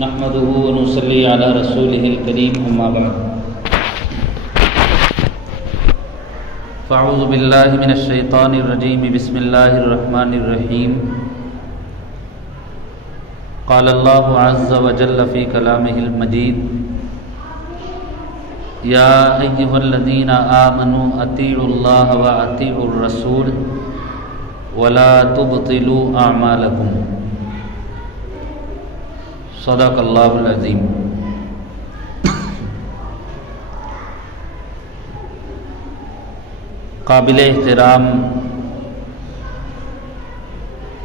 نحمده ونصلي على رسوله الكريم أما بعد فأعوذ بالله من الشيطان الرجيم بسم الله الرحمن الرحيم قال الله عز وجل في كلامه المجيد يا أيها الذين آمنوا أطيعوا الله وأطيعوا الرسول ولا تبطلوا أعمالكم صدق اللہ العظیم۔ قابل احترام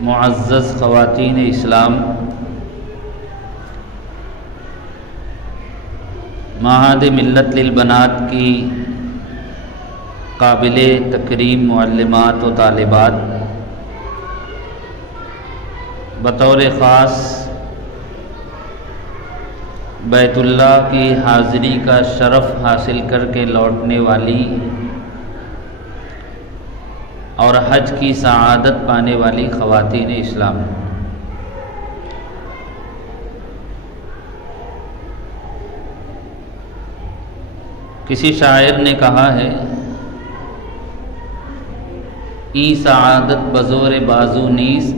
معزز خواتین اسلام، معہد ملت للبنات کی قابل تکریم معلمات و طالبات، بطور خاص بیت اللہ کی حاضری کا شرف حاصل کر کے لوٹنے والی اور حج کی سعادت پانے والی خواتین اسلام، کسی شاعر نے کہا ہے ای سعادت بزور بازو نیز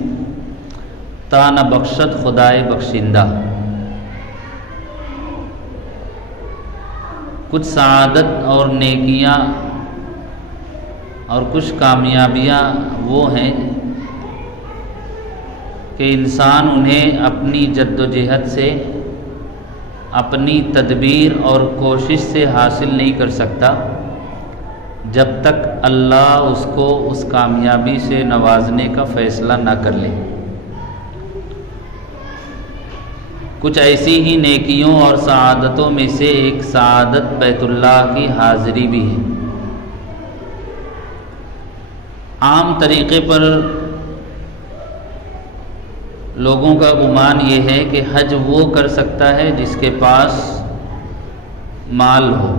تا نہ بخشت خدائے بخشندہ۔ کچھ سعادت اور نیکیاں اور کچھ کامیابیاں وہ ہیں کہ انسان انہیں اپنی جد و جہد سے، اپنی تدبیر اور کوشش سے حاصل نہیں کر سکتا جب تک اللہ اس کو اس کامیابی سے نوازنے کا فیصلہ نہ کر لے۔ کچھ ایسی ہی نیکیوں اور سعادتوں میں سے ایک سعادت بیت اللہ کی حاضری بھی ہے۔ عام طریقے پر لوگوں کا گمان یہ ہے کہ حج وہ کر سکتا ہے جس کے پاس مال ہو،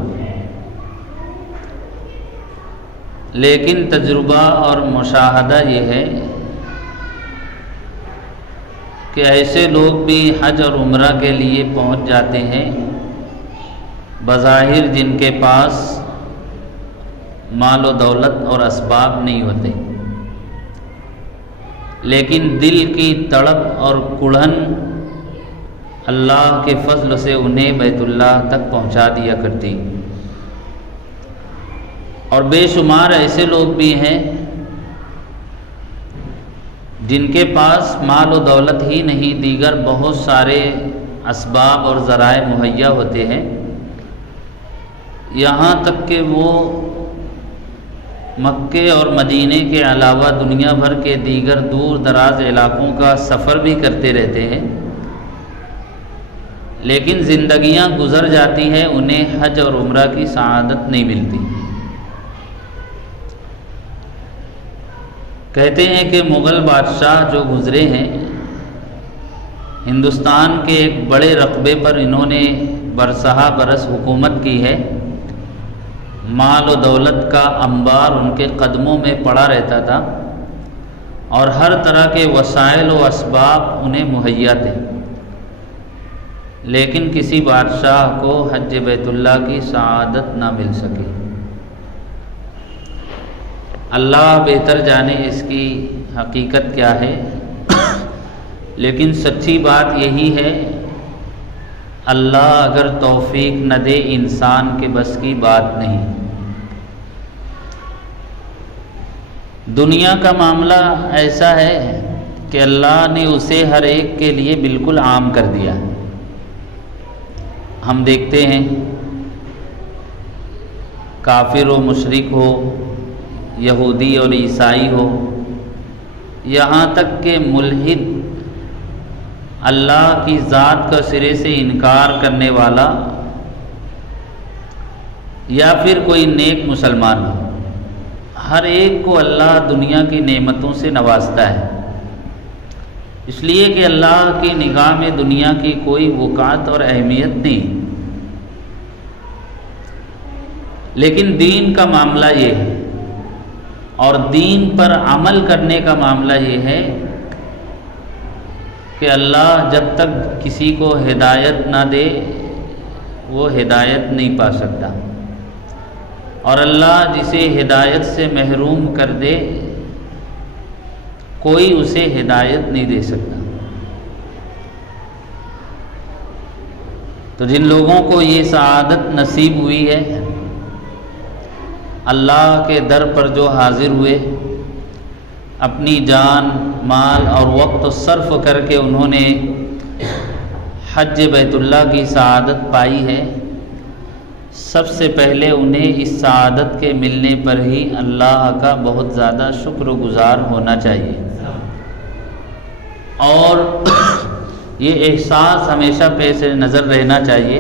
لیکن تجربہ اور مشاہدہ یہ ہے کہ ایسے لوگ بھی حج اور عمرہ کے لیے پہنچ جاتے ہیں بظاہر جن کے پاس مال و دولت اور اسباب نہیں ہوتے، لیکن دل کی تڑپ اور کڑھن اللہ کے فضل سے انہیں بیت اللہ تک پہنچا دیا کرتی۔ اور بے شمار ایسے لوگ بھی ہیں جن کے پاس مال و دولت ہی نہیں دیگر بہت سارے اسباب اور ذرائع مہیا ہوتے ہیں، یہاں تک کہ وہ مکے اور مدینے کے علاوہ دنیا بھر کے دیگر دور دراز علاقوں کا سفر بھی کرتے رہتے ہیں، لیکن زندگیاں گزر جاتی ہیں، انہیں حج اور عمرہ کی سعادت نہیں ملتی۔ کہتے ہیں کہ مغل بادشاہ جو گزرے ہیں، ہندوستان کے ایک بڑے رقبے پر انہوں نے برسہ برس حکومت کی ہے، مال و دولت کا انبار ان کے قدموں میں پڑا رہتا تھا اور ہر طرح کے وسائل و اسباب انہیں مہیا تھے، لیکن کسی بادشاہ کو حج بیت اللہ کی سعادت نہ مل سکی۔ اللہ بہتر جانے اس کی حقیقت کیا ہے، لیکن سچی بات یہی ہے اللہ اگر توفیق نہ دے انسان کے بس کی بات نہیں۔ دنیا کا معاملہ ایسا ہے کہ اللہ نے اسے ہر ایک کے لیے بالکل عام کر دیا۔ ہم دیکھتے ہیں کافر و مشرک ہو، یہودی اور عیسائی ہو، یہاں تک کہ ملحد، اللہ کی ذات کا سرے سے انکار کرنے والا، یا پھر کوئی نیک مسلمان ہو، ہر ایک کو اللہ دنیا کی نعمتوں سے نوازتا ہے، اس لیے کہ اللہ کی نگاہ میں دنیا کی کوئی وقعت اور اہمیت نہیں۔ لیکن دین کا معاملہ یہ ہے، اور دین پر عمل کرنے کا معاملہ یہ ہے کہ اللہ جب تک کسی کو ہدایت نہ دے وہ ہدایت نہیں پا سکتا، اور اللہ جسے ہدایت سے محروم کر دے کوئی اسے ہدایت نہیں دے سکتا۔ تو جن لوگوں کو یہ سعادت نصیب ہوئی ہے، اللہ کے در پر جو حاضر ہوئے، اپنی جان مال اور وقت صرف کر کے انہوں نے حج بیت اللہ کی سعادت پائی ہے، سب سے پہلے انہیں اس سعادت کے ملنے پر ہی اللہ کا بہت زیادہ شکر گزار ہونا چاہیے، اور یہ احساس ہمیشہ پیش نظر رہنا چاہیے،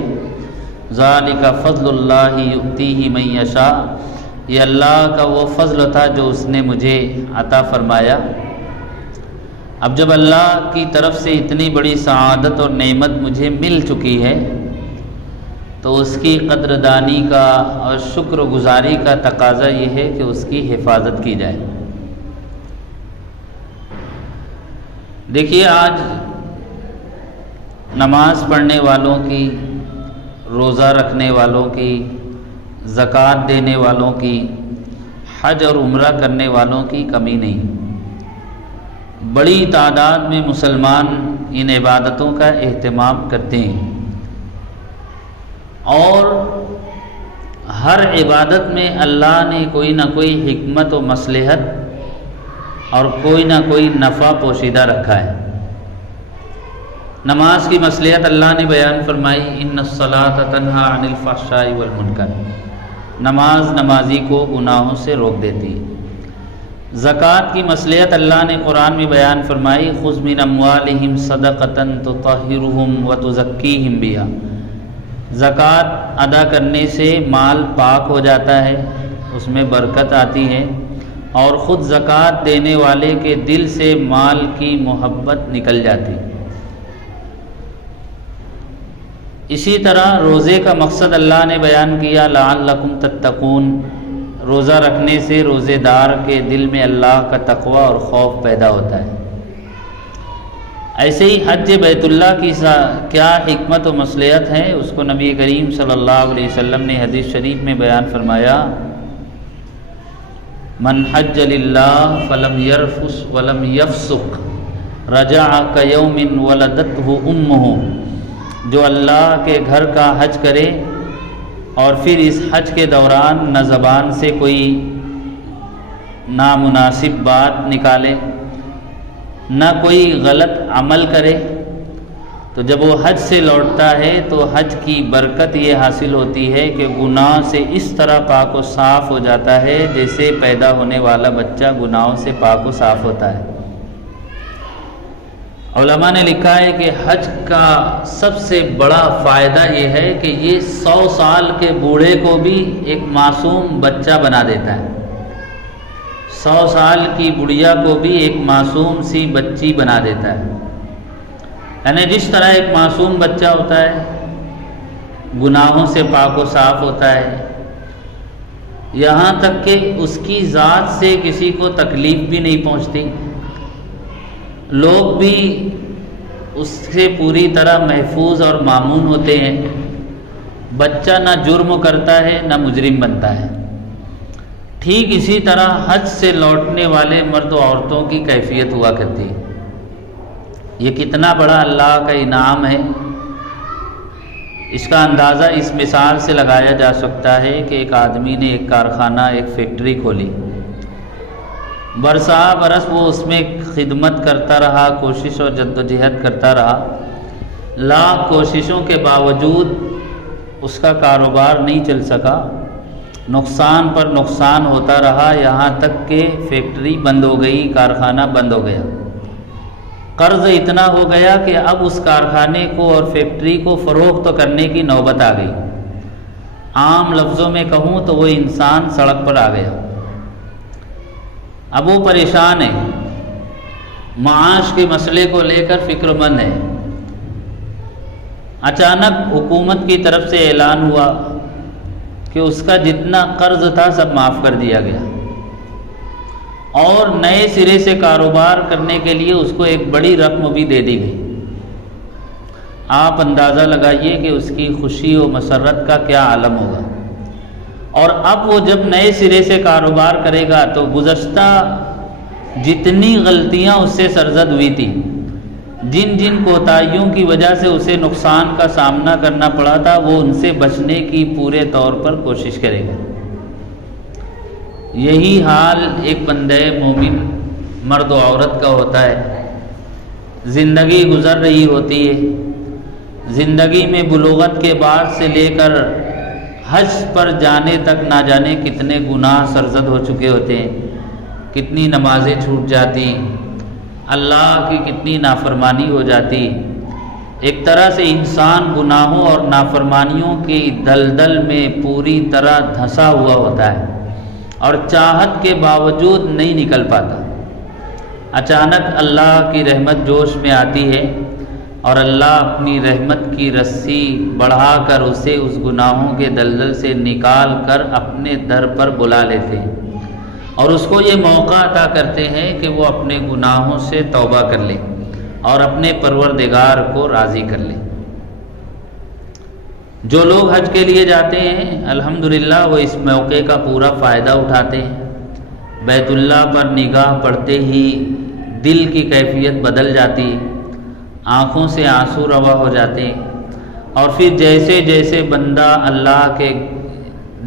ذالک فضل اللہ یؤتیہ من یشاء، یہ اللہ کا وہ فضل تھا جو اس نے مجھے عطا فرمایا۔ اب جب اللہ کی طرف سے اتنی بڑی سعادت اور نعمت مجھے مل چکی ہے تو اس کی قدردانی کا اور شکر گزاری کا تقاضا یہ ہے کہ اس کی حفاظت کی جائے۔ دیکھیے، آج نماز پڑھنے والوں کی، روزہ رکھنے والوں کی، زکوٰۃ دینے والوں کی، حج اور عمرہ کرنے والوں کی کمی نہیں، بڑی تعداد میں مسلمان ان عبادتوں کا اہتمام کرتے ہیں، اور ہر عبادت میں اللہ نے کوئی نہ کوئی حکمت و مصلحت اور کوئی نہ کوئی نفع پوشیدہ رکھا ہے۔ نماز کی مصلحت اللہ نے بیان فرمائی، ان الصلاۃ تنہی عن الفحشاء والمنکر، نماز نمازی کو گناہوں سے روک دیتی ہے۔ زکوٰۃ کی مصلحت اللہ نے قرآن میں بیان فرمائی، خذ من اموالہم صدقۃ تطہرہم وتزکیہم بہا، زکوٰۃ ادا کرنے سے مال پاک ہو جاتا ہے، اس میں برکت آتی ہے، اور خود زکوٰۃ دینے والے کے دل سے مال کی محبت نکل جاتی ہے۔ اسی طرح روزے کا مقصد اللہ نے بیان کیا، لعلکم تتقون، روزہ رکھنے سے روزے دار کے دل میں اللہ کا تقوی اور خوف پیدا ہوتا ہے۔ ایسے ہی حج بیت اللہ کی کیا حکمت و مصلحت ہے، اس کو نبی کریم صلی اللہ علیہ وسلم نے حدیث شریف میں بیان فرمایا، من حج للہ فلم یرفث ولم یفسق رجع کیوم ولدتہ امہ، جو اللہ کے گھر کا حج کرے اور پھر اس حج کے دوران نہ زبان سے کوئی نامناسب بات نکالے، نہ کوئی غلط عمل کرے، تو جب وہ حج سے لوٹتا ہے تو حج کی برکت یہ حاصل ہوتی ہے کہ گناہ سے اس طرح پاک و صاف ہو جاتا ہے جیسے پیدا ہونے والا بچہ گناہوں سے پاک و صاف ہوتا ہے۔ علماء نے لکھا ہے کہ حج کا سب سے بڑا فائدہ یہ ہے کہ یہ 100 سال کے بوڑھے کو بھی ایک معصوم بچہ بنا دیتا ہے، 100 سال کی بڑھیا کو بھی ایک معصوم سی بچی بنا دیتا ہے۔ یعنی جس طرح ایک معصوم بچہ ہوتا ہے، گناہوں سے پاک و صاف ہوتا ہے، یہاں تک کہ اس کی ذات سے کسی کو تکلیف بھی نہیں پہنچتی، لوگ بھی اس سے پوری طرح محفوظ اور مامون ہوتے ہیں، بچہ نہ جرم کرتا ہے نہ مجرم بنتا ہے۔ ٹھیک اسی طرح حج سے لوٹنے والے مرد و عورتوں کی کیفیت ہوا کرتی ہے۔ یہ کتنا بڑا اللہ کا انعام ہے، اس کا اندازہ اس مثال سے لگایا جا سکتا ہے کہ ایک آدمی نے ایک کارخانہ، ایک فیکٹری کھولی، برسا برس وہ اس میں خدمت کرتا رہا، کوشش اور جد و جہد کرتا رہا، لاکھ کوششوں کے باوجود اس کا کاروبار نہیں چل سکا، نقصان پر نقصان ہوتا رہا، یہاں تک کہ فیکٹری بند ہو گئی، کارخانہ بند ہو گیا، قرض اتنا ہو گیا کہ اب اس کارخانے کو اور فیکٹری کو فروخت کرنے کی نوبت آ گئی۔ عام لفظوں میں کہوں تو وہ انسان سڑک پر آ گیا، اب وہ پریشان ہے، معاش کے مسئلے کو لے کر فکر مند ہے۔ اچانک حکومت کی طرف سے اعلان ہوا کہ اس کا جتنا قرض تھا سب معاف کر دیا گیا، اور نئے سرے سے کاروبار کرنے کے لیے اس کو ایک بڑی رقم بھی دے دی گئی۔ آپ اندازہ لگائیے کہ اس کی خوشی و مسرت کا کیا عالم ہوگا۔ اور اب وہ جب نئے سرے سے کاروبار کرے گا تو گزشتہ جتنی غلطیاں اس سے سرزد ہوئی تھی، جن جن کوتاہیوں کی وجہ سے اسے نقصان کا سامنا کرنا پڑا تھا، وہ ان سے بچنے کی پورے طور پر کوشش کرے گا۔ یہی حال ایک بندے مومن مرد و عورت کا ہوتا ہے۔ زندگی گزر رہی ہوتی ہے، زندگی میں بلوغت کے بعد سے لے کر حج پر جانے تک نہ جانے کتنے گناہ سرزد ہو چکے ہوتے ہیں، کتنی نمازیں چھوٹ جاتی، اللہ کی کتنی نافرمانی ہو جاتی۔ ایک طرح سے انسان گناہوں اور نافرمانیوں کی دلدل میں پوری طرح دھنسا ہوا ہوتا ہے اور چاہت کے باوجود نہیں نکل پاتا۔ اچانک اللہ کی رحمت جوش میں آتی ہے اور اللہ اپنی رحمت کی رسی بڑھا کر اسے اس گناہوں کے دلدل سے نکال کر اپنے در پر بلا لیتے ہیں اور اس کو یہ موقع عطا کرتے ہیں کہ وہ اپنے گناہوں سے توبہ کر لے اور اپنے پروردگار کو راضی کر لے۔ جو لوگ حج کے لیے جاتے ہیں الحمدللہ وہ اس موقع کا پورا فائدہ اٹھاتے ہیں۔ بیت اللہ پر نگاہ پڑتے ہی دل کی کیفیت بدل جاتی، آنکھوں سے آنسو روا ہو جاتے، اور پھر جیسے جیسے بندہ اللہ کے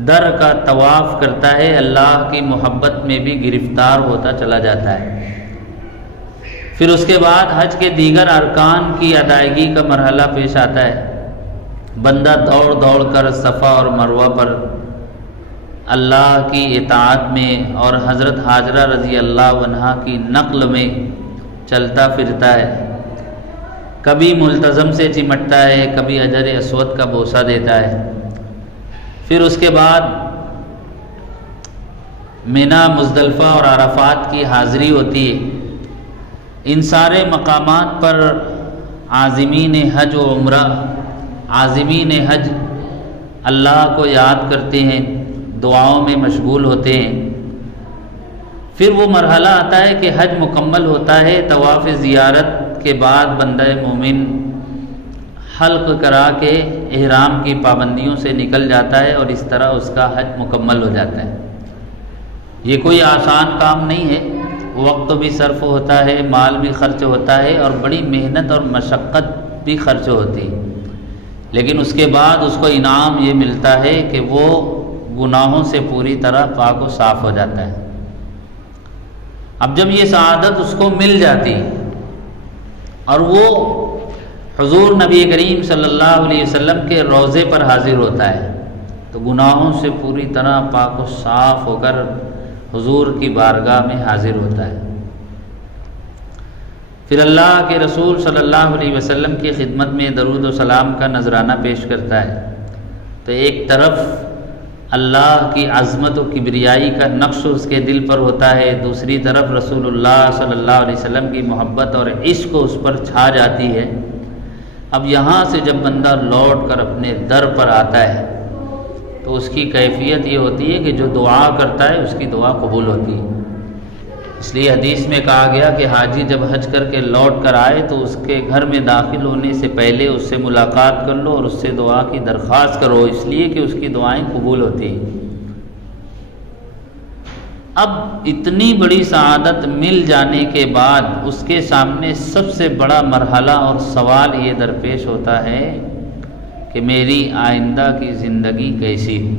در کا طواف کرتا ہے اللہ کی محبت میں بھی گرفتار ہوتا چلا جاتا ہے۔ پھر اس کے بعد حج کے دیگر ارکان کی ادائیگی کا مرحلہ پیش آتا ہے۔ بندہ دوڑ دوڑ کر صفا اور مروہ پر اللہ کی اطاعت میں اور حضرت ہاجرہ رضی اللہ عنہا کی نقل میں چلتا پھرتا ہے، کبھی ملتزم سے چمٹتا ہے، کبھی حجر اسود کا بوسہ دیتا ہے۔ پھر اس کے بعد مینا، مزدلفہ اور عرفات کی حاضری ہوتی ہے۔ ان سارے مقامات پر عازمین حج و عمرہ، عازمین حج اللہ کو یاد کرتے ہیں، دعاؤں میں مشغول ہوتے ہیں۔ پھر وہ مرحلہ آتا ہے کہ حج مکمل ہوتا ہے، طواف زیارت کے بعد بندہ مومن حلق کرا کے احرام کی پابندیوں سے نکل جاتا ہے اور اس طرح اس کا حج مکمل ہو جاتا ہے۔ یہ کوئی آسان کام نہیں ہے، وقت بھی صرف ہوتا ہے، مال بھی خرچ ہوتا ہے اور بڑی محنت اور مشقت بھی خرچ ہوتی ہے، لیکن اس کے بعد اس کو انعام یہ ملتا ہے کہ وہ گناہوں سے پوری طرح پاک و صاف ہو جاتا ہے۔ اب جب یہ سعادت اس کو مل جاتی اور وہ حضور نبی کریم صلی اللہ علیہ وسلم کے روضے پر حاضر ہوتا ہے تو گناہوں سے پوری طرح پاک و صاف ہو کر حضور کی بارگاہ میں حاضر ہوتا ہے۔ پھر اللہ کے رسول صلی اللہ علیہ وسلم کی خدمت میں درود و سلام کا نذرانہ پیش کرتا ہے تو ایک طرف اللہ کی عظمت و کبریائی کا نقش اس کے دل پر ہوتا ہے، دوسری طرف رسول اللہ صلی اللہ علیہ وسلم کی محبت اور عشق اس پر چھا جاتی ہے۔ اب یہاں سے جب بندہ لوٹ کر اپنے در پر آتا ہے تو اس کی کیفیت یہ ہوتی ہے کہ جو دعا کرتا ہے اس کی دعا قبول ہوتی ہے۔ اس لیے حدیث میں کہا گیا کہ حاجی جب حج کر کے لوٹ کر آئے تو اس کے گھر میں داخل ہونے سے پہلے اس سے ملاقات کر لو اور اس سے دعا کی درخواست کرو، اس لیے کہ اس کی دعائیں قبول ہوتی ہیں۔ اب اتنی بڑی سعادت مل جانے کے بعد اس کے سامنے سب سے بڑا مرحلہ اور سوال یہ درپیش ہوتا ہے کہ میری آئندہ کی زندگی کیسی ہو۔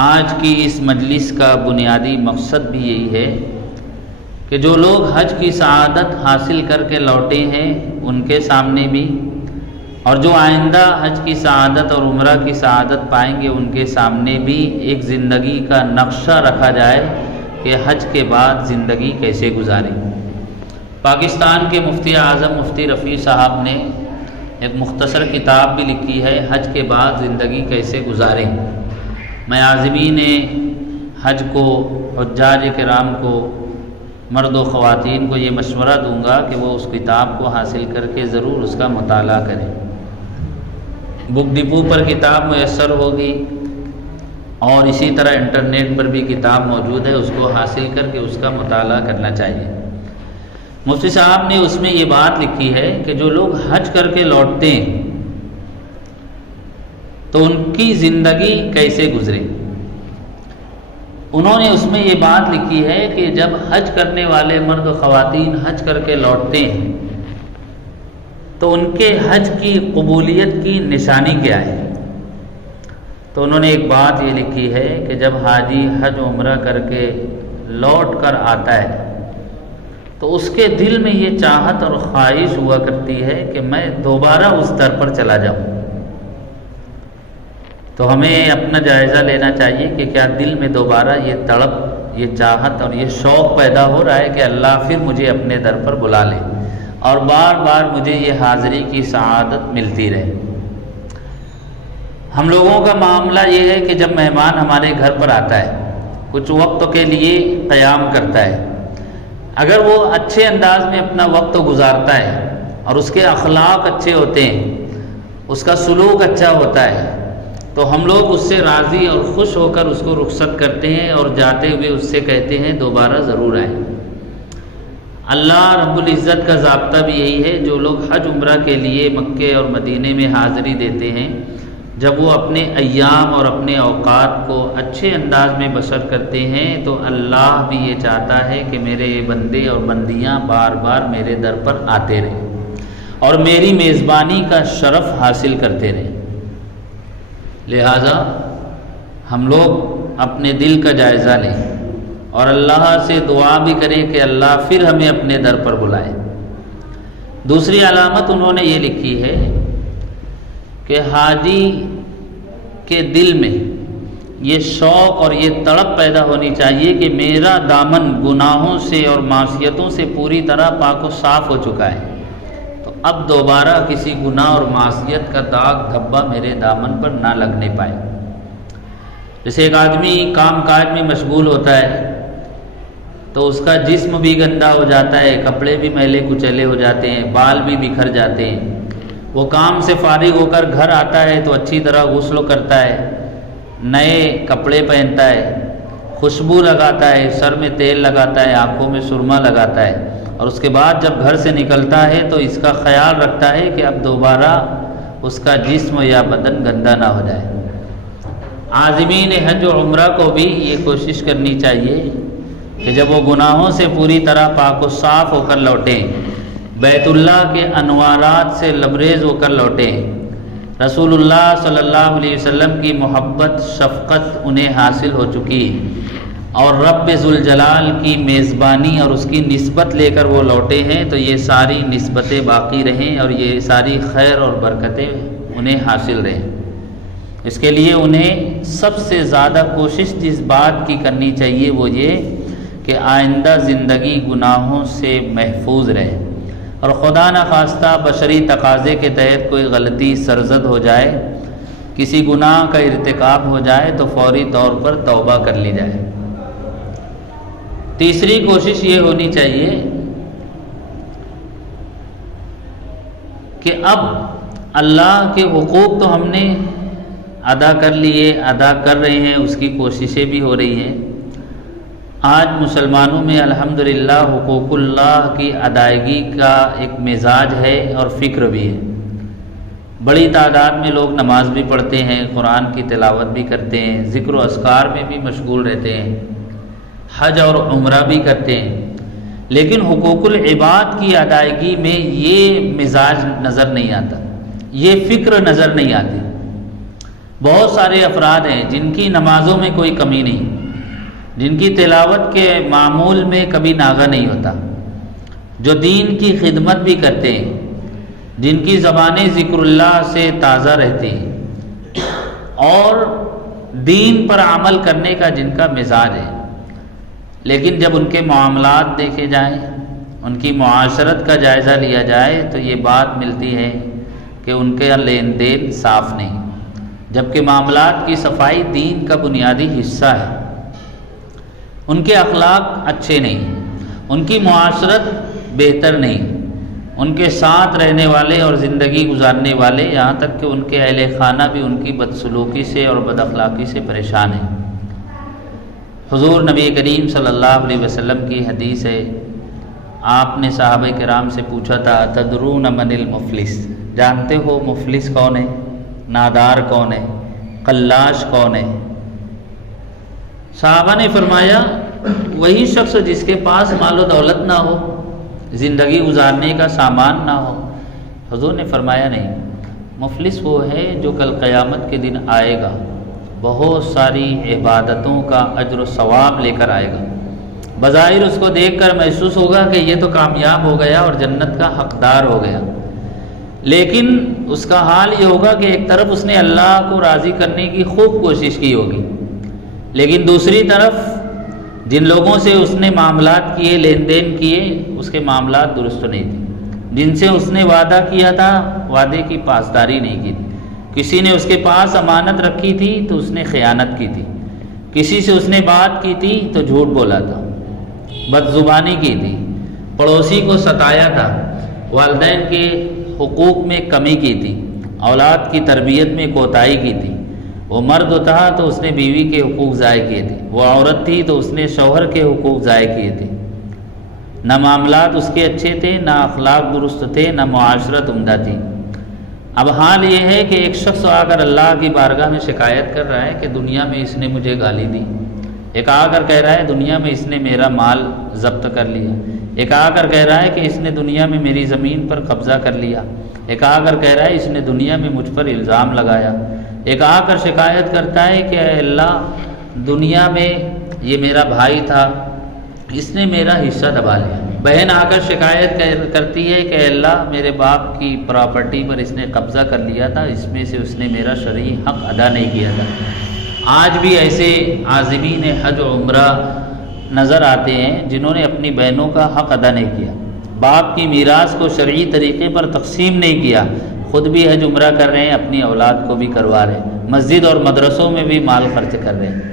آج کی اس مجلس کا بنیادی مقصد بھی یہی ہے کہ جو لوگ حج کی سعادت حاصل کر کے لوٹے ہیں ان کے سامنے بھی، اور جو آئندہ حج کی سعادت اور عمرہ کی سعادت پائیں گے ان کے سامنے بھی ایک زندگی کا نقشہ رکھا جائے کہ حج کے بعد زندگی کیسے گزاریں۔ پاکستان کے مفتی اعظم مفتی رفیع صاحب نے ایک مختصر کتاب بھی لکھی ہے، حج کے بعد زندگی کیسے گزاریں۔ میں عازمین حج کو، حجاج کرام کو، مرد و خواتین کو یہ مشورہ دوں گا کہ وہ اس کتاب کو حاصل کر کے ضرور اس کا مطالعہ کریں۔ بک ڈپو پر کتاب میسر ہوگی اور اسی طرح انٹرنیٹ پر بھی کتاب موجود ہے، اس کو حاصل کر کے اس کا مطالعہ کرنا چاہیے۔ مفتی صاحب نے اس میں یہ بات لکھی ہے کہ جو لوگ حج کر کے لوٹتے ہیں تو ان کی زندگی کیسے گزرے۔ انہوں نے اس میں یہ بات لکھی ہے کہ جب حج کرنے والے مرد و خواتین حج کر کے لوٹتے ہیں تو ان کے حج کی قبولیت کی نشانی کیا ہے۔ تو انہوں نے ایک بات یہ لکھی ہے کہ جب حاجی حج عمرہ کر کے لوٹ کر آتا ہے تو اس کے دل میں یہ چاہت اور خواہش ہوا کرتی ہے کہ میں دوبارہ اس در پر چلا جاؤں۔ تو ہمیں اپنا جائزہ لینا چاہیے کہ کیا دل میں دوبارہ یہ تڑپ، یہ چاہت اور یہ شوق پیدا ہو رہا ہے کہ اللہ پھر مجھے اپنے در پر بلا لے اور بار بار مجھے یہ حاضری کی سعادت ملتی رہے۔ ہم لوگوں کا معاملہ یہ ہے کہ جب مہمان ہمارے گھر پر آتا ہے، کچھ وقت کے لیے قیام کرتا ہے، اگر وہ اچھے انداز میں اپنا وقت گزارتا ہے اور اس کے اخلاق اچھے ہوتے ہیں، اس کا سلوک اچھا ہوتا ہے، تو ہم لوگ اس سے راضی اور خوش ہو کر اس کو رخصت کرتے ہیں اور جاتے ہوئے اس سے کہتے ہیں دوبارہ ضرور آئیں۔ اللہ رب العزت کا ضابطہ بھی یہی ہے، جو لوگ حج عمرہ کے لیے مکے اور مدینے میں حاضری دیتے ہیں، جب وہ اپنے ایام اور اپنے اوقات کو اچھے انداز میں بسر کرتے ہیں تو اللہ بھی یہ چاہتا ہے کہ میرے یہ بندے اور بندیاں بار بار میرے در پر آتے رہیں اور میری میزبانی کا شرف حاصل کرتے رہیں۔ لہٰذا ہم لوگ اپنے دل کا جائزہ لیں اور اللہ سے دعا بھی کریں کہ اللہ پھر ہمیں اپنے در پر بلائے۔ دوسری علامت انہوں نے یہ لکھی ہے کہ حاجی کے دل میں یہ شوق اور یہ تڑپ پیدا ہونی چاہیے کہ میرا دامن گناہوں سے اور معصیتوں سے پوری طرح پاک و صاف ہو چکا ہے، تو اب دوبارہ کسی گناہ اور معصیت کا داغ دھبا میرے دامن پر نہ لگنے پائے۔ جیسے ایک آدمی کام کاج میں مشغول ہوتا ہے تو اس کا جسم بھی گندا ہو جاتا ہے، کپڑے بھی میلے کچیلے ہو جاتے ہیں، بال بھی بکھر جاتے ہیں۔ وہ کام سے فارغ ہو کر گھر آتا ہے تو اچھی طرح غسل کرتا ہے، نئے کپڑے پہنتا ہے، خوشبو لگاتا ہے، سر میں تیل لگاتا ہے، آنکھوں میں سرما لگاتا ہے، اور اس کے بعد جب گھر سے نکلتا ہے تو اس کا خیال رکھتا ہے کہ اب دوبارہ اس کا جسم یا بدن گندا نہ ہو جائے۔ عازمین حج و عمرہ کو بھی یہ کوشش کرنی چاہیے کہ جب وہ گناہوں سے پوری طرح پاک و صاف ہو کر لوٹیں، بیت اللہ کے انوارات سے لبریز ہو کر لوٹیں، رسول اللہ صلی اللہ علیہ وسلم کی محبت شفقت انہیں حاصل ہو چکی اور رب ذوالجلال کی میزبانی اور اس کی نسبت لے کر وہ لوٹے ہیں، تو یہ ساری نسبتیں باقی رہیں اور یہ ساری خیر اور برکتیں انہیں حاصل رہیں۔ اس کے لیے انہیں سب سے زیادہ کوشش جس بات کی کرنی چاہیے وہ یہ کہ آئندہ زندگی گناہوں سے محفوظ رہے، اور خدا نخواستہ بشری تقاضے کے تحت کوئی غلطی سرزد ہو جائے، کسی گناہ کا ارتکاب ہو جائے تو فوری طور پر توبہ کر لی جائے۔ تیسری کوشش یہ ہونی چاہیے کہ اب اللہ کے حقوق تو ہم نے ادا کر لیے، ادا کر رہے ہیں، اس کی کوششیں بھی ہو رہی ہیں۔ آج مسلمانوں میں الحمدللہ حقوق اللہ کی ادائیگی کا ایک مزاج ہے اور فکر بھی ہے۔ بڑی تعداد میں لوگ نماز بھی پڑھتے ہیں، قرآن کی تلاوت بھی کرتے ہیں، ذکر و اذکار میں بھی مشغول رہتے ہیں، حج اور عمرہ بھی کرتے ہیں، لیکن حقوق العباد کی ادائیگی میں یہ مزاج نظر نہیں آتا، یہ فکر نظر نہیں آتی۔ بہت سارے افراد ہیں جن کی نمازوں میں کوئی کمی نہیں، جن کی تلاوت کے معمول میں کبھی ناغہ نہیں ہوتا، جو دین کی خدمت بھی کرتے ہیں، جن کی زبانیں ذکر اللہ سے تازہ رہتی ہیں اور دین پر عمل کرنے کا جن کا مزاج ہے، لیکن جب ان کے معاملات دیکھے جائیں، ان کی معاشرت کا جائزہ لیا جائے تو یہ بات ملتی ہے کہ ان کے لین دین صاف نہیں، جبکہ معاملات کی صفائی دین کا بنیادی حصہ ہے۔ ان کے اخلاق اچھے نہیں، ان کی معاشرت بہتر نہیں، ان کے ساتھ رہنے والے اور زندگی گزارنے والے، یہاں تک کہ ان کے اہل خانہ بھی ان کی بدسلوکی سے اور بد اخلاقی سے پریشان ہیں۔ حضور نبی کریم صلی اللہ علیہ وسلم کی حدیث ہے، آپ نے صحابہ کرام سے پوچھا تھا تدرون من المفلس، جانتے ہو مفلس کون ہے، نادار کون ہے، قلاش کون ہے؟ صحابہ نے فرمایا وہی شخص جس کے پاس مال و دولت نہ ہو، زندگی گزارنے کا سامان نہ ہو۔ حضور نے فرمایا نہیں، مفلس وہ ہے جو کل قیامت کے دن آئے گا، بہت ساری عبادتوں کا اجر و ثواب لے کر آئے گا، بظاہر اس کو دیکھ کر محسوس ہوگا کہ یہ تو کامیاب ہو گیا اور جنت کا حقدار ہو گیا، لیکن اس کا حال یہ ہوگا کہ ایک طرف اس نے اللہ کو راضی کرنے کی خوب کوشش کی ہوگی، لیکن دوسری طرف جن لوگوں سے اس نے معاملات کیے، لین دین کیے، اس کے معاملات درست نہیں تھے، جن سے اس نے وعدہ کیا تھا وعدے کی پاسداری نہیں کی تھی، کسی نے اس کے پاس امانت رکھی تھی تو اس نے خیانت کی تھی، کسی سے اس نے بات کی تھی تو جھوٹ بولا تھا، بد زبانی کی تھی، پڑوسی کو ستایا تھا، والدین کے حقوق میں کمی کی تھی، اولاد کی تربیت میں کوتاہی کی تھی، وہ مرد تھا تو اس نے بیوی کے حقوق ضائع کیے تھے، وہ عورت تھی تو اس نے شوہر کے حقوق ضائع کیے تھے، نہ معاملات اس کے اچھے تھے، نہ اخلاق درست تھے، نہ معاشرت عمدہ تھی۔ اب حال یہ ہے کہ ایک شخص آ کر اللہ کی بارگاہ میں شکایت کر رہا ہے کہ دنیا میں اس نے مجھے گالی دی، ایک آ کر کہہ رہا ہے دنیا میں اس نے میرا مال ضبط کر لیا، ایک آ کر کہہ رہا ہے کہ اس نے دنیا میں میری زمین پر قبضہ کر لیا، ایک آ کر کہہ رہا ہے اس نے دنیا میں مجھ پر الزام لگایا، ایک آ کر شکایت کرتا ہے کہ اے اللہ دنیا میں یہ میرا بھائی تھا، اس نے میرا حصہ دبا لیا۔ بہن آ کر شکایت کرتی ہے کہ اے اللہ میرے باپ کی پراپرٹی پر اس نے قبضہ کر لیا تھا، اس میں سے اس نے میرا شرعی حق ادا نہیں کیا تھا۔ آج بھی ایسے عازمین حج و عمرہ نظر آتے ہیں جنہوں نے اپنی بہنوں کا حق ادا نہیں کیا، باپ کی میراث کو شرعی طریقے پر تقسیم نہیں کیا، خود بھی حج عمرہ کر رہے ہیں، اپنی اولاد کو بھی کروا رہے ہیں، مسجد اور مدرسوں میں بھی مال خرچ کر رہے ہیں۔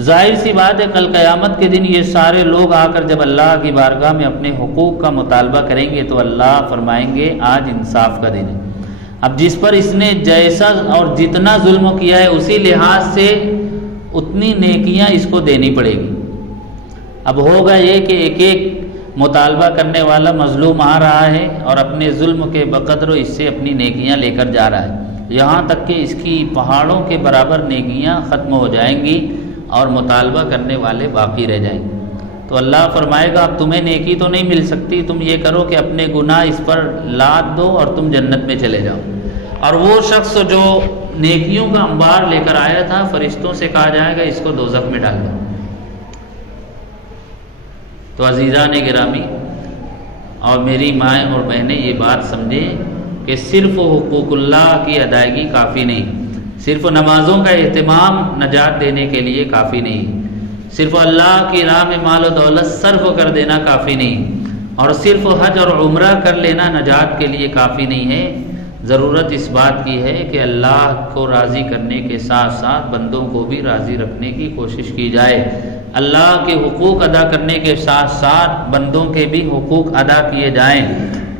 ظاہر سی بات ہے کل قیامت کے دن یہ سارے لوگ آ کر جب اللہ کی بارگاہ میں اپنے حقوق کا مطالبہ کریں گے تو اللہ فرمائیں گے آج انصاف کا دن ہے۔ اب جس پر اس نے جیسا اور جتنا ظلم کیا ہے اسی لحاظ سے اتنی نیکیاں اس کو دینی پڑے گی۔ اب ہوگا یہ کہ ایک ایک مطالبہ کرنے والا مظلوم آ رہا ہے اور اپنے ظلم کے بقدر اس سے اپنی نیکیاں لے کر جا رہا ہے، یہاں تک کہ اس کی پہاڑوں کے برابر نیکیاں ختم ہو جائیں گی اور مطالبہ کرنے والے باقی رہ جائیں گے۔ تو اللہ فرمائے گا اب تمہیں نیکی تو نہیں مل سکتی، تم یہ کرو کہ اپنے گناہ اس پر لاد دو اور تم جنت میں چلے جاؤ۔ اور وہ شخص جو نیکیوں کا انبار لے کر آیا تھا فرشتوں سے کہا جائے گا اس کو دوزخ میں ڈال دو۔ تو عزیزان گرامی اور میری مائیں اور بہنیں یہ بات سمجھیں کہ صرف حقوق اللہ کی ادائیگی کافی نہیں، صرف نمازوں کا اہتمام نجات دینے کے لیے کافی نہیں، صرف اللہ کی راہ میں مال و دولت صرف کر دینا کافی نہیں، اور صرف حج اور عمرہ کر لینا نجات کے لیے کافی نہیں ہے۔ ضرورت اس بات کی ہے کہ اللہ کو راضی کرنے کے ساتھ ساتھ بندوں کو بھی راضی رکھنے کی کوشش کی جائے، اللہ کے حقوق ادا کرنے کے ساتھ ساتھ بندوں کے بھی حقوق ادا کیے جائیں۔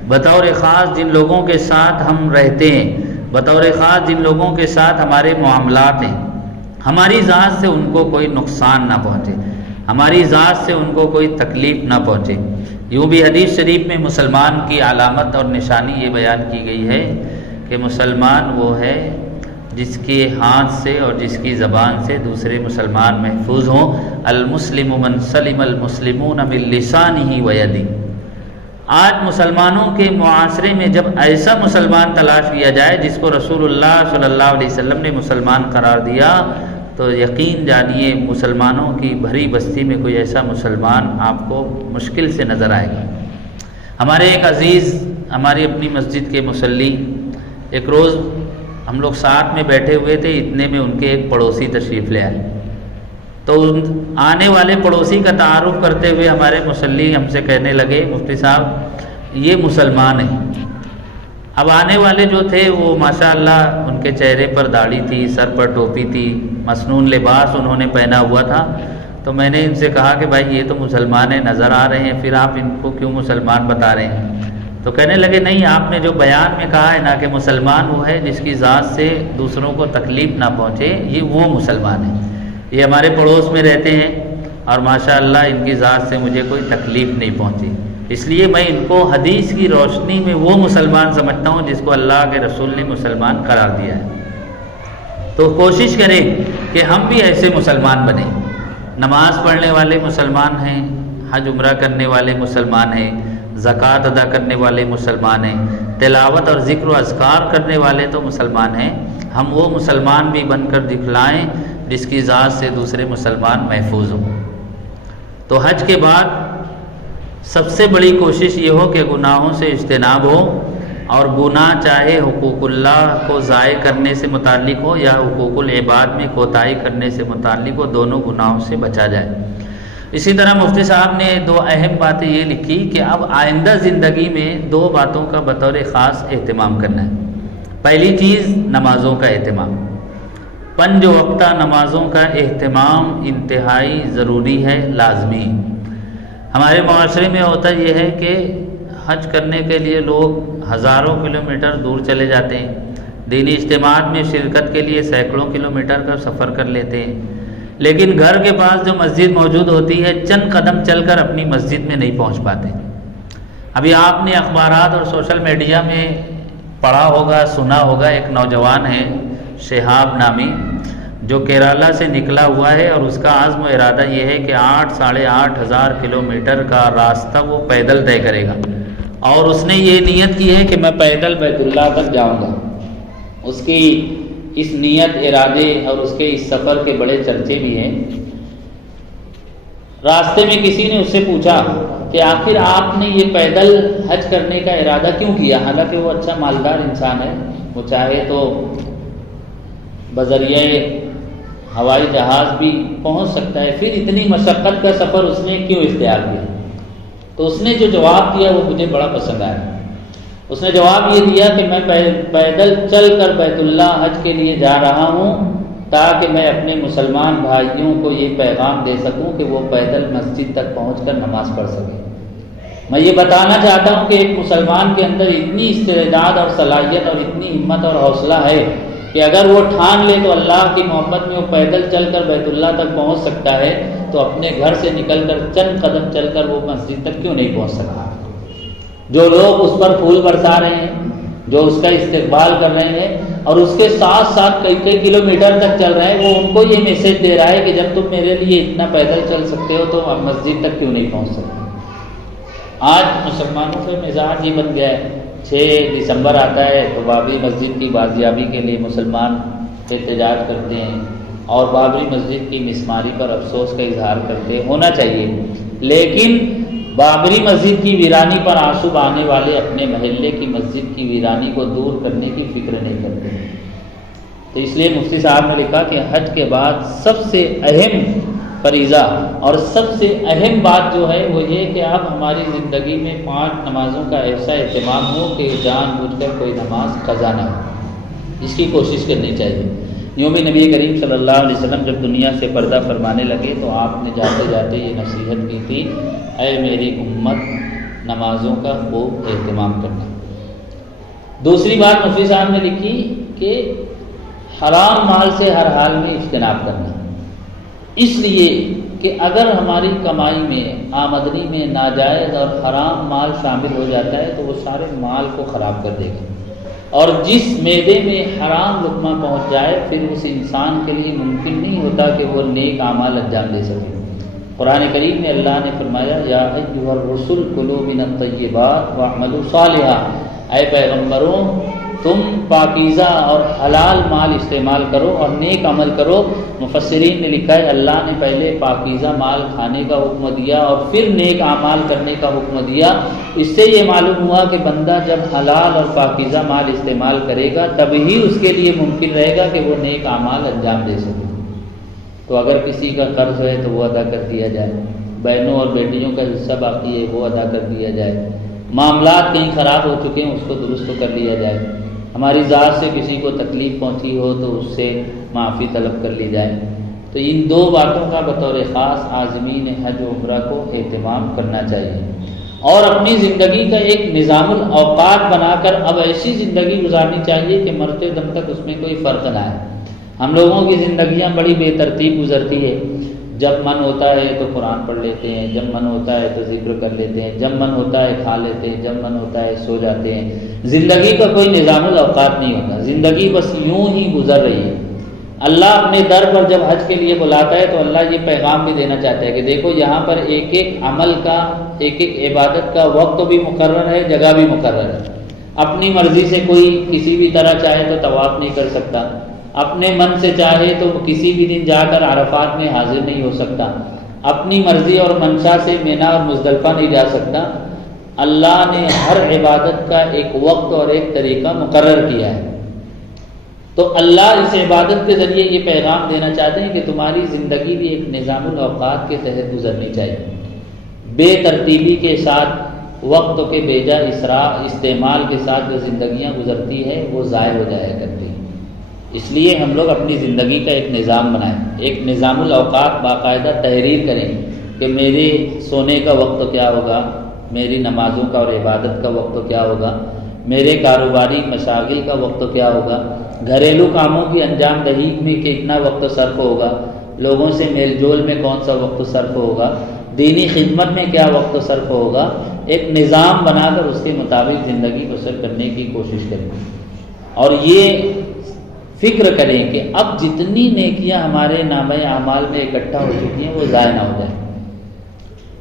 بطور خاص جن لوگوں کے ساتھ ہم رہتے ہیں، بطور خاص جن لوگوں کے ساتھ ہمارے معاملات ہیں، ہماری ذات سے ان کو کوئی نقصان نہ پہنچے، ہماری ذات سے ان کو کوئی تکلیف نہ پہنچے۔ یوں بھی حدیث شریف میں مسلمان کی علامت اور نشانی یہ بیان کی گئی ہے کہ مسلمان وہ ہے جس کے ہاتھ سے اور جس کی زبان سے دوسرے مسلمان محفوظ ہوں۔ المسلم من سلم المسلمون من لسانہ و یدہ۔ آج مسلمانوں کے معاشرے میں جب ایسا مسلمان تلاش کیا جائے جس کو رسول اللہ صلی اللہ علیہ وسلم نے مسلمان قرار دیا تو یقین جانیے مسلمانوں کی بھری بستی میں کوئی ایسا مسلمان آپ کو مشکل سے نظر آئے گا۔ ہمارے ایک عزیز ہماری اپنی مسجد کے مصلی، ایک روز ہم لوگ ساتھ میں بیٹھے ہوئے تھے، اتنے میں ان کے ایک پڑوسی تشریف لے آئے، تو آنے والے پڑوسی کا تعارف کرتے ہوئے ہمارے مصلی ہم سے کہنے لگے مفتی صاحب یہ مسلمان ہیں۔ اب آنے والے جو تھے وہ ماشاءاللہ ان کے چہرے پر داڑھی تھی، سر پر ٹوپی تھی، مسنون لباس انہوں نے پہنا ہوا تھا، تو میں نے ان سے کہا کہ بھائی یہ تو مسلمان نظر آ رہے ہیں، پھر آپ ان کو کیوں مسلمان بتا رہے ہیں؟ تو کہنے لگے نہیں، آپ نے جو بیان میں کہا ہے نا کہ مسلمان وہ ہے جس کی ذات سے دوسروں کو تکلیف نہ پہنچے، یہ وہ مسلمان ہے، یہ ہمارے پڑوس میں رہتے ہیں اور ماشاءاللہ ان کی ذات سے مجھے کوئی تکلیف نہیں پہنچی، اس لیے میں ان کو حدیث کی روشنی میں وہ مسلمان سمجھتا ہوں جس کو اللہ کے رسول نے مسلمان قرار دیا ہے۔ تو کوشش کریں کہ ہم بھی ایسے مسلمان بنیں، نماز پڑھنے والے مسلمان ہیں، حج عمرہ کرنے والے مسلمان ہیں، زکوٰۃ ادا کرنے والے مسلمان ہیں، تلاوت اور ذکر و اذکار کرنے والے تو مسلمان ہیں، ہم وہ مسلمان بھی بن کر دکھلائیں جس کی ذات سے دوسرے مسلمان محفوظ ہوں۔ تو حج کے بعد سب سے بڑی کوشش یہ ہو کہ گناہوں سے اجتناب ہو، اور گناہ چاہے حقوق اللہ کو ضائع کرنے سے متعلق ہو یا حقوق العباد میں کوتاہی کرنے سے متعلق ہو، دونوں گناہوں سے بچا جائے۔ اسی طرح مفتی صاحب نے دو اہم باتیں یہ لکھی کہ اب آئندہ زندگی میں دو باتوں کا بطور خاص اہتمام کرنا ہے۔ پہلی چیز نمازوں کا اہتمام، 5 وقتہ نمازوں کا اہتمام انتہائی ضروری ہے، لازمی۔ ہمارے معاشرے میں ہوتا یہ ہے کہ حج کرنے کے لیے لوگ ہزاروں کلومیٹر دور چلے جاتے ہیں، دینی اجتماعات میں شرکت کے لیے سینکڑوں کلومیٹر کا سفر کر لیتے ہیں، لیکن گھر کے پاس جو مسجد موجود ہوتی ہے چند قدم چل کر اپنی مسجد میں نہیں پہنچ پاتے۔ ابھی آپ نے اخبارات اور سوشل میڈیا میں پڑھا ہوگا، سنا ہوگا، ایک نوجوان ہے شہاب نامی جو کیرالہ سے نکلا ہوا ہے، اور اس کا عزم و ارادہ یہ ہے کہ 8,500 ہزار کلومیٹر کا راستہ وہ پیدل طے کرے گا، اور اس نے یہ نیت کی ہے کہ میں پیدل بیت اللہ تک جاؤں گا۔ اس کی اس نیت، ارادے اور اس کے اس سفر کے بڑے چرچے بھی ہیں۔ راستے میں کسی نے اس سے پوچھا کہ آخر آپ نے یہ پیدل حج کرنے کا ارادہ کیوں کیا؟ حالانکہ وہ اچھا مالدار انسان ہے، وہ چاہے تو بذریعہ ہوائی جہاز بھی پہنچ سکتا ہے، پھر اتنی مشقت کا سفر اس نے کیوں اختیار کیا؟ تو اس نے جو جواب دیا وہ مجھے بڑا پسند آیا۔ اس نے جواب یہ دیا کہ میں پیدل چل کر بیت اللہ حج کے لیے جا رہا ہوں تاکہ میں اپنے مسلمان بھائیوں کو یہ پیغام دے سکوں کہ وہ پیدل مسجد تک پہنچ کر نماز پڑھ سکیں۔ میں یہ بتانا چاہتا ہوں کہ ایک مسلمان کے اندر اتنی استعداد اور صلاحیت اور اتنی ہمت اور حوصلہ ہے کہ اگر وہ ٹھان لے تو اللہ کی محبت میں وہ پیدل چل کر بیت اللہ تک پہنچ سکتا ہے، تو اپنے گھر سے نکل کر چند قدم چل کر وہ مسجد تک کیوں نہیں پہنچ سکتا؟ جو لوگ اس پر پھول برسا رہے ہیں، جو اس کا استقبال کر رہے ہیں اور اس کے ساتھ ساتھ کئی کلومیٹر تک چل رہے ہیں، وہ ان کو یہ میسج دے رہا ہے کہ جب تم میرے لیے اتنا پیدل چل سکتے ہو تو اب مسجد تک کیوں نہیں پہنچ سکتے؟ آج مسلمانوں کا مزاج یہ بن گیا ہے، 6 دسمبر آتا ہے تو بابری مسجد کی بازیابی کے لیے مسلمان احتجاج کرتے ہیں اور بابری مسجد کی مسماری پر افسوس کا اظہار کرتے ہونا چاہیے، لیکن بابری مسجد کی ویرانی پر آنسو بہانے والے اپنے محلے کی مسجد کی ویرانی کو دور کرنے کی فکر نہیں کرتے۔ تو اس لیے مفتی صاحب نے لکھا کہ حج کے بعد سب سے اہم فریضہ اور سب سے اہم بات جو ہے وہ یہ کہ اب ہماری زندگی میں 5 نمازوں کا ایسا اہتمام ہو کہ جان بوجھ کر کوئی نماز قضا نہ ہو، اس کی کوشش کرنی چاہیے۔ یوم نبی کریم صلی اللہ علیہ وسلم جب دنیا سے پردہ فرمانے لگے تو آپ نے جاتے جاتے یہ نصیحت کی تھی، اے میری امت نمازوں کا خوب اہتمام کرنا۔ دوسری بات مفتی صاحب نے لکھی کہ حرام مال سے ہر حال میں اجتناب کرنا، اس لیے کہ اگر ہماری کمائی میں، آمدنی میں ناجائز اور حرام مال شامل ہو جاتا ہے تو وہ سارے مال کو خراب کر دے گا، اور جس معدے میں حرام لقمہ پہنچ جائے پھر اس انسان کے لیے ممکن نہیں ہوتا کہ وہ نیک اعمال انجام دے سکے۔ قرآن کریم میں اللہ نے فرمایا، یا ایھا الرسل کلوا من الطیبات واعملوا صالحا، اے پیغمبروں تم پاکیزہ اور حلال مال استعمال کرو اور نیک عمل کرو۔ مفسرین نے لکھا ہے اللہ نے پہلے پاکیزہ مال کھانے کا حکم دیا اور پھر نیک اعمال کرنے کا حکم دیا۔ اس سے یہ معلوم ہوا کہ بندہ جب حلال اور پاکیزہ مال استعمال کرے گا تب ہی اس کے لیے ممکن رہے گا کہ وہ نیک اعمال انجام دے سکے۔ تو اگر کسی کا قرض ہے تو وہ ادا کر دیا جائے، بہنوں اور بیٹیوں کا حصہ باقی ہے وہ ادا کر دیا جائے، معاملات کہیں خراب ہو چکے ہیں اس کو درست کر لیا جائے، ہماری ذات سے کسی کو تکلیف پہنچی ہو تو اس سے معافی طلب کر لی جائے۔ تو ان 2 باتوں کا بطور خاص عازمین حج و عمرہ کو اہتمام کرنا چاہیے، اور اپنی زندگی کا ایک نظام الاوقات بنا کر اب ایسی زندگی گزارنی چاہیے کہ مرتے دم تک اس میں کوئی فرق نہ آئے۔ ہم لوگوں کی زندگیاں بڑی بے ترتیب گزرتی ہے، جب من ہوتا ہے تو قرآن پڑھ لیتے ہیں، جب من ہوتا ہے تو ذکر کر لیتے ہیں، جب من ہوتا ہے کھا لیتے ہیں، جب من ہوتا ہے سو جاتے ہیں۔ زندگی کا کوئی نظام الاوقات نہیں ہوتا، زندگی بس یوں ہی گزر رہی ہے۔ اللہ اپنے در پر جب حج کے لیے بلاتا ہے تو اللہ یہ پیغام بھی دینا چاہتا ہے کہ دیکھو یہاں پر ایک ایک عمل کا، ایک ایک عبادت کا وقت بھی مقرر ہے، جگہ بھی مقرر ہے۔ اپنی مرضی سے کوئی کسی بھی طرح چاہے تو طواف نہیں کر سکتا، اپنے من سے چاہے تو کسی بھی دن جا کر عرفات میں حاضر نہیں ہو سکتا، اپنی مرضی اور منشا سے مینا اور مزدلفہ نہیں جا سکتا۔ اللہ نے ہر عبادت کا ایک وقت اور ایک طریقہ مقرر کیا ہے۔ تو اللہ اس عبادت کے ذریعے یہ پیغام دینا چاہتے ہیں کہ تمہاری زندگی بھی ایک نظام الاوقات کے تحت گزرنی چاہیے۔ بے ترتیبی کے ساتھ، وقت کے بیجا استعمال کے ساتھ جو زندگیاں گزرتی ہیں وہ ضائع ہو جایا کرتی ہیں۔ اس لیے ہم لوگ اپنی زندگی کا ایک نظام بنائیں، ایک نظام الاوقات باقاعدہ تحریر کریں کہ میرے سونے کا وقت کیا ہوگا، میری نمازوں کا اور عبادت کا وقت کیا ہوگا، میرے کاروباری مشاغل کا وقت کیا ہوگا، گھریلو کاموں کی انجام دہی میں کتنا وقت صرف ہوگا، لوگوں سے میل جول میں کون سا وقت صرف ہوگا، دینی خدمت میں کیا وقت صرف ہوگا۔ ایک نظام بنا کر اس کے مطابق زندگی بسر کرنے کی کوشش کریں، اور یہ فکر کریں کہ اب جتنی نیکیاں ہمارے نامہ اعمال میں اکٹھا ہو چکی ہیں وہ ضائع نہ ہو جائیں۔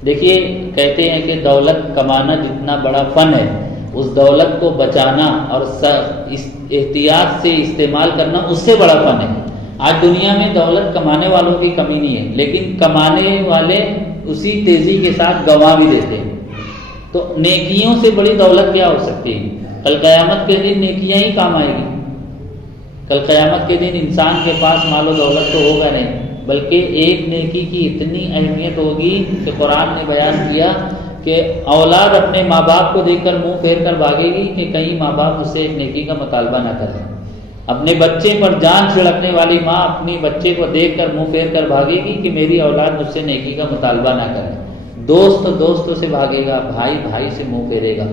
دیکھیے کہتے ہیں کہ دولت کمانا جتنا بڑا فن ہے، اس دولت کو بچانا اور احتیاط سے استعمال کرنا اس سے بڑا فن ہے۔ آج دنیا میں دولت کمانے والوں کی کمی نہیں ہے، لیکن کمانے والے اسی تیزی کے ساتھ گنوا بھی دیتے ہیں۔ تو نیکیوں سے بڑی دولت کیا ہو سکتی ہے؟ کل قیامت کے دن نیکیاں ہی کام آئے گی۔ کل قیامت کے دن انسان کے پاس مال و دولت تو ہوگا نہیں، بلکہ ایک نیکی کی اتنی اہمیت ہوگی کہ قرآن نے بیان کیا کہ اولاد اپنے ماں باپ کو دیکھ کر منہ پھیر کر بھاگے گی کہ کہیں ماں باپ مجھ سے ایک نیکی کا مطالبہ نہ کریں۔ اپنے بچے پر جان چھڑکنے والی ماں اپنی بچے کو دیکھ کر منہ پھیر کر بھاگے گی کہ میری اولاد مجھ سے نیکی کا مطالبہ نہ کرے۔ دوست دوستوں سے بھاگے گا، بھائی بھائی سے منہ پھیرے گا۔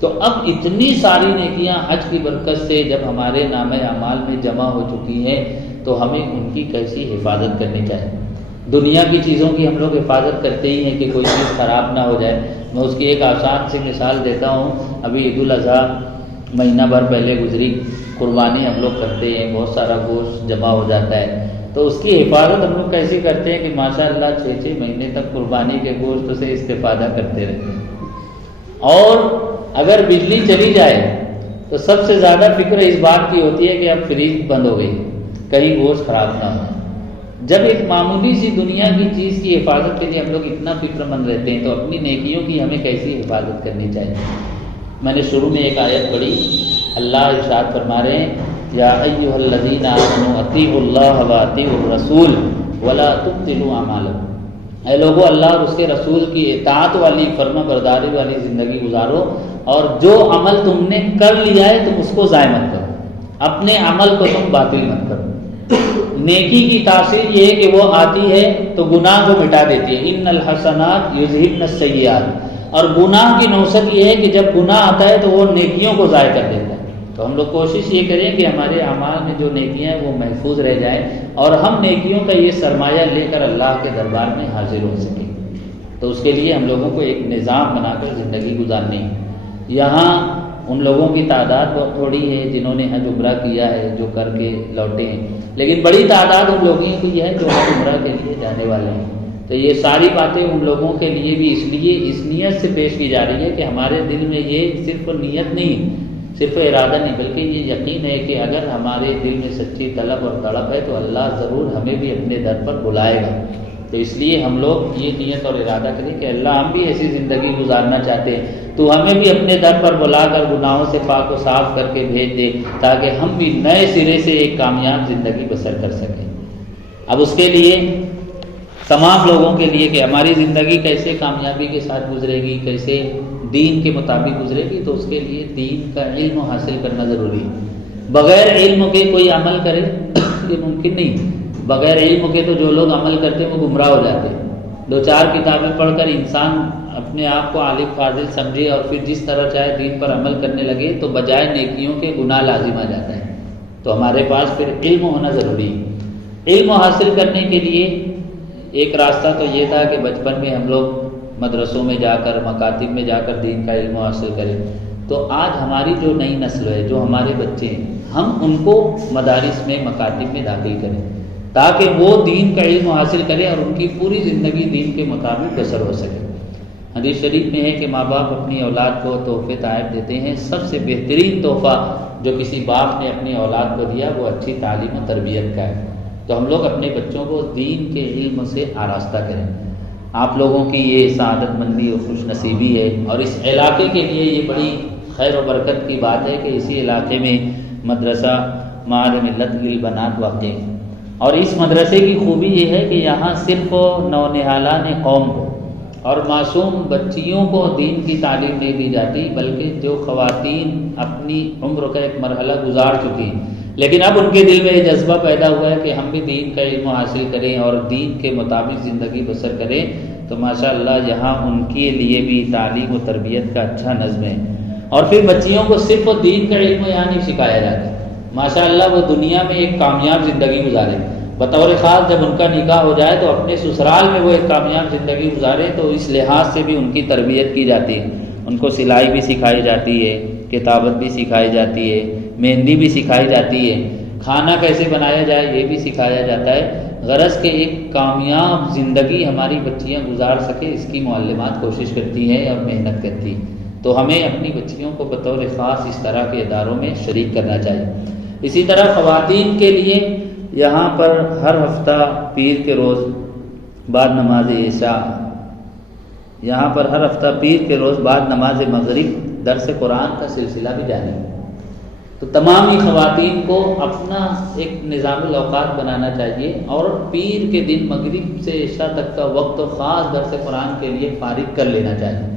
تو اب اتنی ساری نیکیاں حج کی برکت سے جب ہمارے نامہ اعمال میں جمع ہو چکی ہیں تو ہمیں ان کی کیسی حفاظت کرنی چاہیے۔ دنیا کی چیزوں کی ہم لوگ حفاظت کرتے ہی ہیں کہ کوئی چیز خراب نہ ہو جائے۔ میں اس کی ایک آسان سی مثال دیتا ہوں۔ ابھی عید الاضحیٰ مہینہ بھر پہلے گزری، قربانی ہم لوگ کرتے ہیں، بہت سارا گوشت جمع ہو جاتا ہے، تو اس کی حفاظت ہم لوگ کیسے کرتے ہیں کہ ماشاءاللہ 6 مہینے تک قربانی کے گوشت سے استفادہ کرتے رہتے ہیں۔ اور اگر بجلی چلی جائے تو سب سے زیادہ فکر اس بات کی ہوتی ہے کہ اب فریج بند ہو گئی، کہیں گوشت خراب نہ ہو۔ جب ایک معمولی سی دنیا کی چیز کی حفاظت کے لیے ہم لوگ اتنا فکر مند رہتے ہیں تو اپنی نیکیوں کی ہمیں کیسی حفاظت کرنی چاہیے۔ میں نے شروع میں ایک آیت پڑھی، اللہ ارشاد فرما رہے ہیں یا ایھا الذین آمنوا اطیعوا اللہ واطیعوا الرسول ولا تبطلوا اعمالکم، اے لوگو اللہ اور اس کے رسول کی اطاعت والی، فرما برداری والی زندگی گزارو، اور جو عمل تم نے کر لیا ہے تم اس کو ضائع مت کرو، اپنے عمل کو تم باطل مت کرو۔ نیکی کی تاثیر یہ ہے کہ وہ آتی ہے تو گناہ کو مٹا دیتی ہے، ان الحسنات یذہبن السیئات، اور گناہ کی نوست یہ ہے کہ جب گناہ آتا ہے تو وہ نیکیوں کو ضائع کر دیتا ہے۔ تو ہم لوگ کوشش یہ کریں کہ ہمارے اعمال میں جو نیکیاں ہیں وہ محفوظ رہ جائیں اور ہم نیکیوں کا یہ سرمایہ لے کر اللہ کے دربار میں حاضر ہو سکیں۔ تو اس کے لیے ہم لوگوں کو ایک نظام بنا کر زندگی گزارنی ہے۔ یہاں ان لوگوں کی تعداد بہت تھوڑی ہے جنہوں نے حج عمرہ کیا ہے، جو کر کے لوٹے ہیں، لیکن بڑی تعداد ان لوگوں کی ہے جو حج عمرہ کے لیے جانے والے ہیں۔ تو یہ ساری باتیں ان لوگوں کے لیے بھی اس نیت سے پیش کی جا رہی ہے کہ ہمارے دل میں یہ صرف نیت نہیں، صرف ارادہ نہیں، بلکہ یہ یقین ہے کہ اگر ہمارے دل میں سچی طلب اور تڑپ ہے تو اللہ ضرور ہمیں بھی اپنے در پر بلائے گا۔ تو اس لیے ہم لوگ یہ نیت اور ارادہ کریں کہ اللہ ہم بھی ایسی زندگی گزارنا چاہتے ہیں، تو ہمیں بھی اپنے در پر بلا کر گناہوں سے پاک و صاف کر کے بھیج دے تاکہ ہم بھی نئے سرے سے ایک کامیاب زندگی بسر کر سکیں۔ اب اس کے لیے تمام لوگوں کے لیے کہ ہماری زندگی کیسے کامیابی کے ساتھ گزرے گی، کیسے دین کے مطابق گزرے گی، تو اس کے لیے دین کا علم حاصل کرنا ضروری ہے۔ بغیر علم کے کوئی عمل کرے یہ ممکن نہیں۔ بغیر علم کے تو جو لوگ عمل کرتے ہیں وہ گمراہ ہو جاتے ہیں۔ 2-4 کتابیں پڑھ کر انسان اپنے آپ کو عالم فاضل سمجھے اور پھر جس طرح چاہے دین پر عمل کرنے لگے تو بجائے نیکیوں کے گناہ لازم آ جاتا ہے۔ تو ہمارے پاس پھر علم ہونا ضروری ہے۔ علم حاصل کرنے کے لیے ایک راستہ تو یہ تھا کہ بچپن میں ہم لوگ مدرسوں میں جا کر مکاتب میں جا کر دین کا علم حاصل کریں، تو آج ہماری جو نئی نسل ہے، جو ہمارے بچے ہیں، ہم ان کو مدارس میں مکاتب میں داخل کریں تاکہ وہ دین کا علم حاصل کریں اور ان کی پوری زندگی دین کے مطابق بسر ہو سکے۔ حدیث شریف میں ہے کہ ماں باپ اپنی اولاد کو تحفے تحائف دیتے ہیں، سب سے بہترین تحفہ جو کسی باپ نے اپنی اولاد کو دیا وہ اچھی تعلیم و تربیت کا ہے۔ تو ہم لوگ اپنے بچوں کو دین کے علم سے آراستہ کریں۔ آپ لوگوں کی یہ سعادت مندی اور خوش نصیبی ہے، اور اس علاقے کے لیے یہ بڑی خیر و برکت کی بات ہے کہ اسی علاقے میں مدرسہ معہد ملت للبنات واقع ہے، اور اس مدرسے کی خوبی یہ ہے کہ یہاں صرف نونہالان قوم کو اور معصوم بچیوں کو دین کی تعلیم نہیں دی جاتی، بلکہ جو خواتین اپنی عمر کا ایک مرحلہ گزار چکی ہیں لیکن اب ان کے دل میں یہ جذبہ پیدا ہوا ہے کہ ہم بھی دین کا علم حاصل کریں اور دین کے مطابق زندگی بسر کریں، تو ماشاءاللہ یہاں ان کے لیے بھی تعلیم و تربیت کا اچھا نظم ہے۔ اور پھر بچیوں کو صرف دین کا علم یہاں نہیں سکھایا جاتا، ماشاءاللہ وہ دنیا میں ایک کامیاب زندگی گزارے، بطور خاص جب ان کا نکاح ہو جائے تو اپنے سسرال میں وہ ایک کامیاب زندگی گزارے، تو اس لحاظ سے بھی ان کی تربیت کی جاتی ہے، ان کو سلائی بھی سکھائی جاتی ہے، کتابت بھی سکھائی جاتی ہے، مہندی بھی سکھائی جاتی ہے، کھانا کیسے بنایا جائے یہ بھی سکھایا جاتا ہے، غرض کہ ایک کامیاب زندگی ہماری بچیاں گزار سکے اس کی معلمات کوشش کرتی ہیں اور محنت کرتی ہیں، تو ہمیں اپنی بچیوں کو بطور خاص اس طرح کے اداروں میں شریک کرنا چاہیے۔ اسی طرح خواتین کے لیے یہاں پر ہر ہفتہ پیر کے روز بعد نماز عشاء، یہاں پر ہر ہفتہ پیر کے روز بعد نماز مغرب درس قرآن کا سلسلہ بھی جاری ہے، تو تمام ہی خواتین کو اپنا ایک نظام الاوقات بنانا چاہیے اور پیر کے دن مغرب سے عشاء تک کا وقت خاص درس قرآن کے لیے فارغ کر لینا چاہیے۔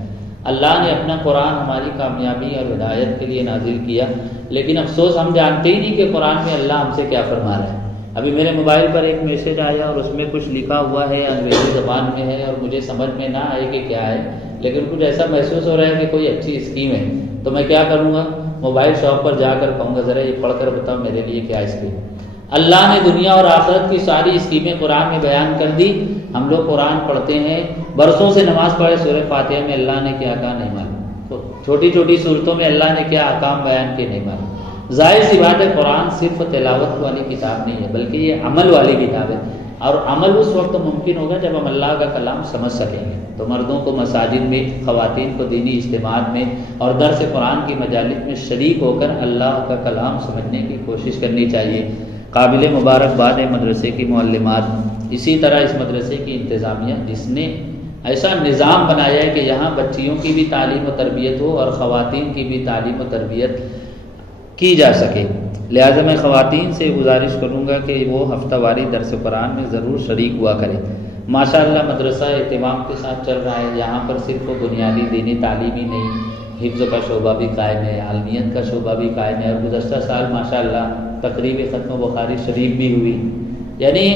اللہ نے اپنا قرآن ہماری کامیابی اور ہدایت کے لیے نازل کیا، لیکن افسوس ہم جانتے ہی نہیں کہ قرآن میں اللہ ہم سے کیا فرما رہا ہے۔ ابھی میرے موبائل پر ایک میسج آیا اور اس میں کچھ لکھا ہوا ہے، انگریزی زبان میں ہے، اور مجھے سمجھ میں نہ آئے کہ کیا ہے، لیکن کچھ ایسا محسوس ہو رہا ہے کہ کوئی اچھی اسکیم ہے، تو میں کیا کروں گا، موبائل شاپ پر جا کر کہوں گا ذرا یہ پڑھ کر بتاؤ میرے لیے کیا اسکیم ہے۔ اللہ نے دنیا اور آخرت کی ساری اسکیمیں قرآن میں بیان کر دی، ہم لوگ قرآن پڑھتے ہیں، برسوں سے نماز پڑھے، سورہ فاتحہ میں اللہ نے کیا کہا نہیں معلوم، چھوٹی چھوٹی صورتوں میں اللہ نے کیا احکام بیان کیے نہیں معلوم۔ ظاہر سی بات ہے قرآن صرف تلاوت والی کتاب نہیں ہے بلکہ یہ عمل والی کتاب ہے، اور عمل اس وقت ممکن ہوگا جب ہم اللہ کا کلام سمجھ سکیں گے۔ تو مردوں کو مساجد میں، خواتین کو دینی اجتماعات میں اور درس قرآن کی مجالس میں شریک ہو کر اللہ کا کلام سمجھنے کی کوشش کرنی چاہیے۔ قابل مبارکباد ہے مدرسے کی معلمات، اسی طرح اس مدرسے کی انتظامیہ جس نے ایسا نظام بنایا ہے کہ یہاں بچیوں کی بھی تعلیم و تربیت ہو اور خواتین کی بھی تعلیم و تربیت کی جا سکے۔ لہٰذا میں خواتین سے گزارش کروں گا کہ وہ ہفتہ واری درس قرآن میں ضرور شریک ہوا کریں۔ ماشاءاللہ مدرسہ اہتمام کے ساتھ چل رہا ہے، یہاں پر صرف بنیادی دینی تعلیم ہی نہیں، حفظ کا شعبہ بھی قائم ہے، عالمیت کا شعبہ بھی قائم ہے، اور گزشتہ سال ماشاءاللہ تقریب ختم بخاری شریف بھی ہوئی، یعنی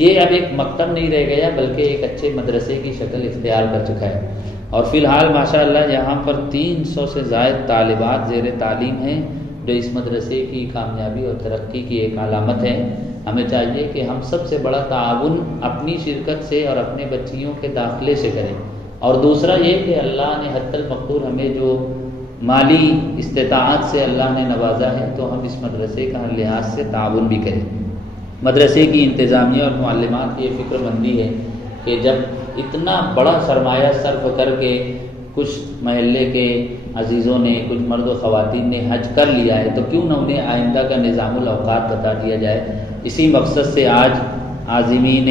یہ اب ایک مکتب نہیں رہ گیا بلکہ ایک اچھے مدرسے کی شکل اختیار کر چکا ہے۔ اور فی الحال ماشاءاللہ یہاں پر 300 سے زائد طالبات زیر تعلیم ہیں، جو اس مدرسے کی کامیابی اور ترقی کی ایک علامت ہے۔ ہمیں چاہیے کہ ہم سب سے بڑا تعاون اپنی شرکت سے اور اپنے بچیوں کے داخلے سے کریں، اور دوسرا یہ کہ اللہ نے حتی المقدور ہمیں جو مالی استطاعت سے اللہ نے نوازا ہے تو ہم اس مدرسے کا ہر لحاظ سے تعاون بھی کریں۔ مدرسے کی انتظامیہ اور معلمات کی یہ فکر مندی ہے کہ جب اتنا بڑا سرمایہ صرف کر کے کچھ محلے کے عزیزوں نے، کچھ مرد و خواتین نے حج کر لیا ہے تو کیوں نہ انہیں آئندہ کا نظام الاوقات بتا دیا جائے۔ اسی مقصد سے آج عازمین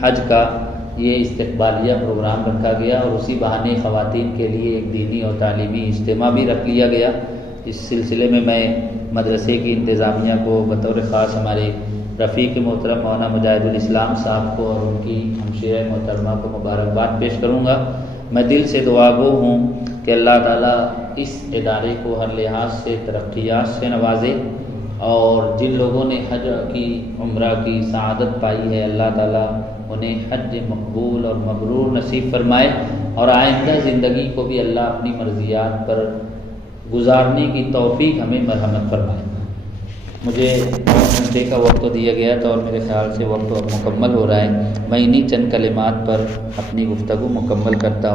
حج کا یہ استقبالیہ پروگرام رکھا گیا، اور اسی بہانے خواتین کے لیے ایک دینی اور تعلیمی اجتماع بھی رکھ لیا گیا۔ اس سلسلے میں میں مدرسے کی انتظامیہ کو بطور خاص ہمارے رفیق محترم مولانا مجاہد الاسلام صاحب کو اور ان کی ہمشیرہ محترمہ کو مبارکباد پیش کروں گا۔ میں دل سے دعا گو ہوں کہ اللہ تعالیٰ اس ادارے کو ہر لحاظ سے ترقیات سے نوازے، اور جن لوگوں نے حج کی، عمرہ کی سعادت پائی ہے، اللہ تعالیٰ انہیں حج مقبول اور مبرور نصیب فرمائے، اور آئندہ زندگی کو بھی اللہ اپنی مرضیات پر گزارنے کی توفیق ہمیں مرحمت فرمائے۔ مجھے 9 گھنٹے کا وقت دیا گیا تھا اور میرے خیال سے وقت اب مکمل ہو رہا ہے. میں انہی چند کلمات پر اپنی گفتگو مکمل کرتا ہوں.